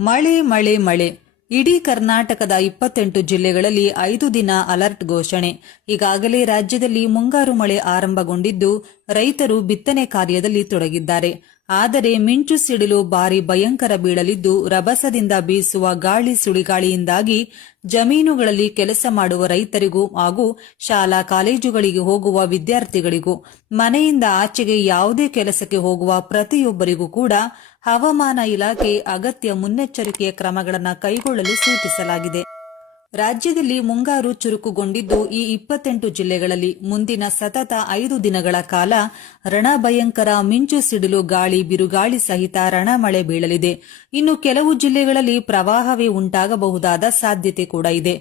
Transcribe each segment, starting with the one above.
ಮಳೆ ಮಳೆ ಮಳೆ ಇಡೀ ಕರ್ನಾಟಕದ 28 ಜಿಲ್ಲೆಗಳಲ್ಲಿ 5 ದಿನ ಅಲರ್ಟ್ ಘೋಷಣೆ. ಈಗಾಗಲೇ ರಾಜ್ಯದಲ್ಲಿ ಮುಂಗಾರು ಮಳೆ ಆರಂಭಗೊಂಡಿದ್ದು ರೈತರು ಬಿತ್ತನೆ ಕಾರ್ಯದಲ್ಲಿ ತೊಡಗಿದ್ದಾರೆ. ಆದರೆ ಮಿಂಚು ಸಿಡಿಲು ಭಾರಿ ಭಯಂಕರ ಬೀಳಲಿದ್ದು ರಭಸದಿಂದ ಬೀಸುವ ಗಾಳಿ ಸುಳಿಗಾಳಿಯಿಂದಾಗಿ ಜಮೀನುಗಳಲ್ಲಿ ಕೆಲಸ ಮಾಡುವ ರೈತರಿಗೂ ಹಾಗೂ ಶಾಲಾ ಕಾಲೇಜುಗಳಿಗೆ ಹೋಗುವ ವಿದ್ಯಾರ್ಥಿಗಳಿಗೂ ಮನೆಯಿಂದ ಆಚೆಗೆ ಯಾವುದೇ ಕೆಲಸಕ್ಕೆ ಹೋಗುವ ಪ್ರತಿಯೊಬ್ಬರಿಗೂ ಕೂಡ ಹವಾಮಾನ ಇಲಾಖೆ ಅಗತ್ಯ ಮುನ್ನೆಚ್ಚರಿಕೆಯ ಕ್ರಮಗಳನ್ನು ಕೈಗೊಳ್ಳಲು ಸೂಚಿಸಲಾಗಿದೆ. ರಾಜ್ಯದಲ್ಲಿ ಮುಂಗಾರು ಚುರುಕುಗೊಂಡಿದ್ದು ಈ 28 ಜಿಲ್ಲೆಗಳಲ್ಲಿ ಮುಂದಿನ ಸತತ 5 ದಿನಗಳ ಕಾಲ ರಣಭಯಂಕರ ಮಿಂಚು ಸಿಡಿಲು ಗಾಳಿ ಬಿರುಗಾಳಿ ಸಹಿತ ರಣಮಳೆ ಬೀಳಲಿದೆ. ಇನ್ನು ಕೆಲವು ಜಿಲ್ಲೆಗಳಲ್ಲಿ ಪ್ರವಾಹವೇ ಉಂಟಾಗಬಹುದಾದ ಸಾಧ್ಯತೆ ಕೂಡ ಇದೆ.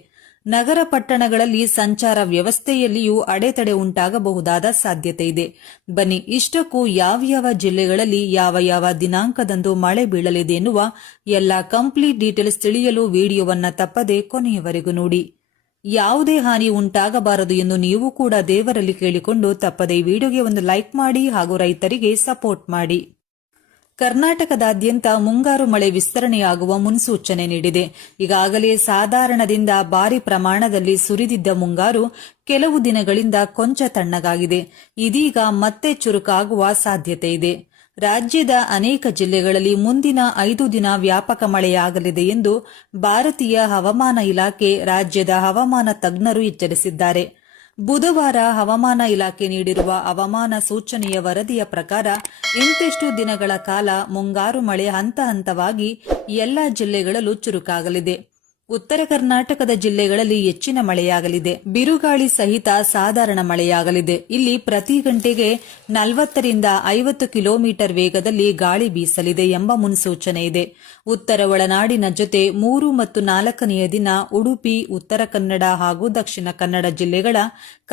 ನಗರ ಪಟ್ಟಣಗಳಲ್ಲಿ ಸಂಚಾರ ವ್ಯವಸ್ಥೆಯಲ್ಲಿಯೂ ಅಡೆತಡೆ ಉಂಟಾಗಬಹುದಾದ ಸಾಧ್ಯತೆ ಇದೆ. ಬನ್ನಿ, ಇಷ್ಟಕ್ಕೂ ಯಾವ ಜಿಲ್ಲೆಗಳಲ್ಲಿ ಯಾವ ದಿನಾಂಕದಂದು ಮಳೆ ಬೀಳಲಿದೆ ಎನ್ನುವ ಎಲ್ಲ ಕಂಪ್ಲೀಟ್ ಡೀಟೇಲ್ಸ್ ತಿಳಿಯಲು ವಿಡಿಯೋವನ್ನ ತಪ್ಪದೆ ಕೊನೆಯವರೆಗೂ ನೋಡಿ. ಯಾವುದೇ ಹಾನಿ ಉಂಟಾಗಬಾರದು ಎಂದು ನೀವು ಕೂಡ ದೇವರಲ್ಲಿ ಕೇಳಿಕೊಂಡು ತಪ್ಪದೆ ಈ ವಿಡಿಯೋಗೆ ಒಂದು ಲೈಕ್ ಮಾಡಿ ಹಾಗೂ ರೈತರಿಗೆ ಸಪೋರ್ಟ್ ಮಾಡಿ. ಕರ್ನಾಟಕದಾದ್ಯಂತ ಮುಂಗಾರು ಮಳೆ ವಿಸ್ತರಣೆಯಾಗುವ ಮುನ್ಸೂಚನೆ ನೀಡಿದೆ. ಈಗಾಗಲೇ ಸಾಧಾರಣದಿಂದ ಭಾರಿ ಪ್ರಮಾಣದಲ್ಲಿ ಸುರಿದಿದ್ದ ಮುಂಗಾರು ಕೆಲವು ದಿನಗಳಿಂದ ಕೊಂಚ ತಣ್ಣಗಾಗಿದೆ. ಇದೀಗ ಮತ್ತೆ ಚುರುಕಾಗುವ ಸಾಧ್ಯತೆ ಇದೆ. ರಾಜ್ಯದ ಅನೇಕ ಜಿಲ್ಲೆಗಳಲ್ಲಿ ಮುಂದಿನ 5 ದಿನ ವ್ಯಾಪಕ ಮಳೆಯಾಗಲಿದೆ ಎಂದು ಭಾರತೀಯ ಹವಾಮಾನ ಇಲಾಖೆ ರಾಜ್ಯದ ಹವಾಮಾನ ತಜ್ಞರು ಎಚ್ಚರಿಸಿದ್ದಾರೆ. ಬುಧವಾರ ಹವಾಮಾನ ಇಲಾಖೆ ನೀಡಿರುವ ಹವಾಮಾನ ಸೂಚನೆಯ ವರದಿಯ ಪ್ರಕಾರ ಇಂತಿಷ್ಟು ದಿನಗಳ ಕಾಲ ಮುಂಗಾರು ಮಳೆ ಹಂತ ಹಂತವಾಗಿ ಎಲ್ಲಾ ಜಿಲ್ಲೆಗಳಲ್ಲೂ ಚುರುಕಾಗಲಿದೆ. ಉತ್ತರ ಕರ್ನಾಟಕದ ಜಿಲ್ಲೆಗಳಲ್ಲಿ ಹೆಚ್ಚಿನ ಮಳೆಯಾಗಲಿದೆ. ಬಿರುಗಾಳಿ ಸಹಿತ ಸಾಧಾರಣ ಮಳೆಯಾಗಲಿದೆ. ಇಲ್ಲಿ ಪ್ರತಿ ಗಂಟೆಗೆ 40 ರಿಂದ 50 ಕಿಲೋಮೀಟರ್ ವೇಗದಲ್ಲಿ ಗಾಳಿ ಬೀಸಲಿದೆ ಎಂಬ ಮುನ್ಸೂಚನೆ ಇದೆ. ಉತ್ತರ ಒಳನಾಡಿನ ಜೊತೆ 3 ಮತ್ತು 4ನೆಯ ದಿನ ಉಡುಪಿ, ಉತ್ತರ ಕನ್ನಡ ಹಾಗೂ ದಕ್ಷಿಣ ಕನ್ನಡ ಜಿಲ್ಲೆಗಳ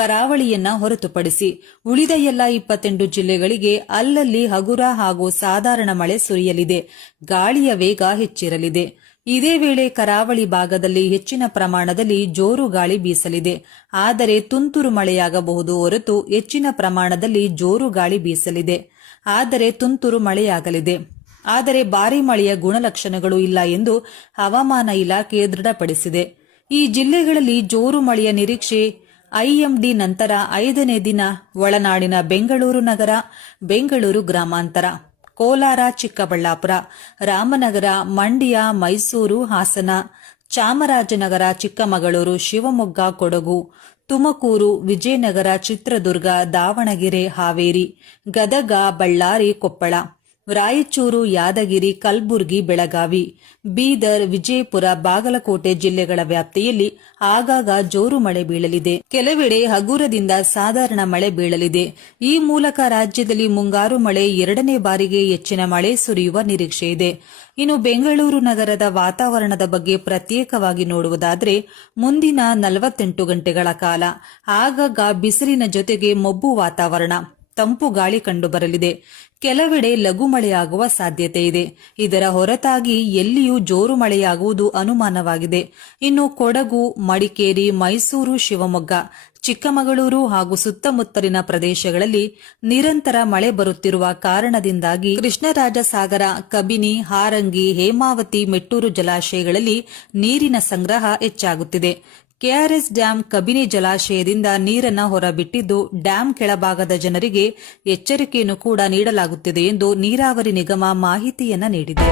ಕರಾವಳಿಯನ್ನ ಹೊರತುಪಡಿಸಿ ಉಳಿದ ಎಲ್ಲ 28 ಜಿಲ್ಲೆಗಳಿಗೆ ಅಲ್ಲಲ್ಲಿ ಹಗುರ ಹಾಗೂ ಸಾಧಾರಣ ಮಳೆ ಸುರಿಯಲಿದೆ. ಗಾಳಿಯ ವೇಗ ಹೆಚ್ಚಿರಲಿದೆ. ಇದೇ ವೇಳೆ ಕರಾವಳಿ ಭಾಗದಲ್ಲಿ ಹೆಚ್ಚಿನ ಪ್ರಮಾಣದಲ್ಲಿ ಜೋರು ಗಾಳಿ ಬೀಸಲಿದೆ. ಆದರೆ ತುಂತುರು ಮಳೆಯಾಗಬಹುದು ಹೊರತು ಹೆಚ್ಚಿನ ಪ್ರಮಾಣದಲ್ಲಿ ಜೋರು ಗಾಳಿ ಬೀಸಲಿದೆ. ಆದರೆ ತುಂತುರು ಮಳೆಯಾಗಲಿದೆ. ಆದರೆ ಭಾರೀ ಮಳೆಯ ಗುಣಲಕ್ಷಣಗಳು ಇಲ್ಲ ಎಂದು ಹವಾಮಾನ ಇಲಾಖೆ ದೃಢಪಡಿಸಿದೆ. ಈ ಜಿಲ್ಲೆಗಳಲ್ಲಿ ಜೋರು ಮಳೆಯ ನಿರೀಕ್ಷೆ. ಐಎಂಡಿ ನಂತರ 5ನೇ ದಿನ ಒಳನಾಡಿನ ಬೆಂಗಳೂರು ನಗರ, ಬೆಂಗಳೂರು ಗ್ರಾಮಾಂತರ, ಕೋಲಾರ, ಚಿಕ್ಕಬಳ್ಳಾಪುರ, ರಾಮನಗರ, ಮಂಡ್ಯ, ಮೈಸೂರು, ಹಾಸನ, ಚಾಮರಾಜನಗರ, ಚಿಕ್ಕಮಗಳೂರು, ಶಿವಮೊಗ್ಗ, ಕೊಡಗು, ತುಮಕೂರು, ವಿಜಯನಗರ, ಚಿತ್ರದುರ್ಗ, ದಾವಣಗೆರೆ, ಹಾವೇರಿ, ಗದಗ, ಬಳ್ಳಾರಿ, ಕೊಪ್ಪಳ, ರಾಯಚೂರು, ಯಾದಗಿರಿ, ಕಲಬುರಗಿ, ಬೆಳಗಾವಿ, ಬೀದರ್, ವಿಜಯಪುರ, ಬಾಗಲಕೋಟೆ ಜಿಲ್ಲೆಗಳ ವ್ಯಾಪ್ತಿಯಲ್ಲಿ ಆಗಾಗ ಜೋರು ಮಳೆ ಬೀಳಲಿದೆ. ಕೆಲವೆಡೆ ಹಗುರದಿಂದ ಸಾಧಾರಣ ಮಳೆ ಬೀಳಲಿದೆ. ಈ ಮೂಲಕ ರಾಜ್ಯದಲ್ಲಿ ಮುಂಗಾರು ಮಳೆ 2ನೇ ಬಾರಿಗೆ ಹೆಚ್ಚಿನ ಮಳೆ ಸುರಿಯುವ ನಿರೀಕ್ಷೆ ಇದೆ. ಇನ್ನು ಬೆಂಗಳೂರು ನಗರದ ವಾತಾವರಣದ ಬಗ್ಗೆ ಪ್ರತ್ಯೇಕವಾಗಿ ನೋಡುವುದಾದರೆ ಮುಂದಿನ 48 ಗಂಟೆಗಳ ಕಾಲ ಆಗಾಗ ಬಿಸಿಲಿನ ಜೊತೆಗೆ ಮೊಬ್ಬು ವಾತಾವರಣ, ತಂಪು ಗಾಳಿ ಕಂಡುಬರಲಿದೆ. ಕೆಲವೆಡೆ ಲಘು ಮಳೆಯಾಗುವ ಸಾಧ್ಯತೆ ಇದೆ. ಇದರ ಹೊರತಾಗಿ ಎಲ್ಲಿಯೂ ಜೋರು ಮಳೆಯಾಗುವುದು ಅನುಮಾನವಾಗಿದೆ. ಇನ್ನು ಕೊಡಗು, ಮಡಿಕೇರಿ, ಮೈಸೂರು, ಶಿವಮೊಗ್ಗ, ಚಿಕ್ಕಮಗಳೂರು ಹಾಗೂ ಸುತ್ತಮುತ್ತಲಿನ ಪ್ರದೇಶಗಳಲ್ಲಿ ನಿರಂತರ ಮಳೆ ಬರುತ್ತಿರುವ ಕಾರಣದಿಂದಾಗಿ ಕೃಷ್ಣರಾಜಸಾಗರ, ಕಬಿನಿ, ಹಾರಂಗಿ, ಹೇಮಾವತಿ, ಮೆಟ್ಟೂರು ಜಲಾಶಯಗಳಲ್ಲಿ ನೀರಿನ ಸಂಗ್ರಹ ಹೆಚ್ಚಾಗುತ್ತಿದೆ. ಕೆಆರ್ಎಸ್ ಡ್ಯಾಂ ಕಬಿನಿ ಜಲಾಶಯದಿಂದ ನೀರನ್ನು ಹೊರಬಿಟ್ಟಿದ್ದು ಡ್ಯಾಂ ಕೆಳಭಾಗದ ಜನರಿಗೆ ಎಚ್ಚರಿಕೆಯನ್ನು ಕೂಡ ನೀಡಲಾಗುತ್ತಿದೆ ಎಂದು ನೀರಾವರಿ ನಿಗಮ ಮಾಹಿತಿಯನ್ನ ನೀಡಿದೆ.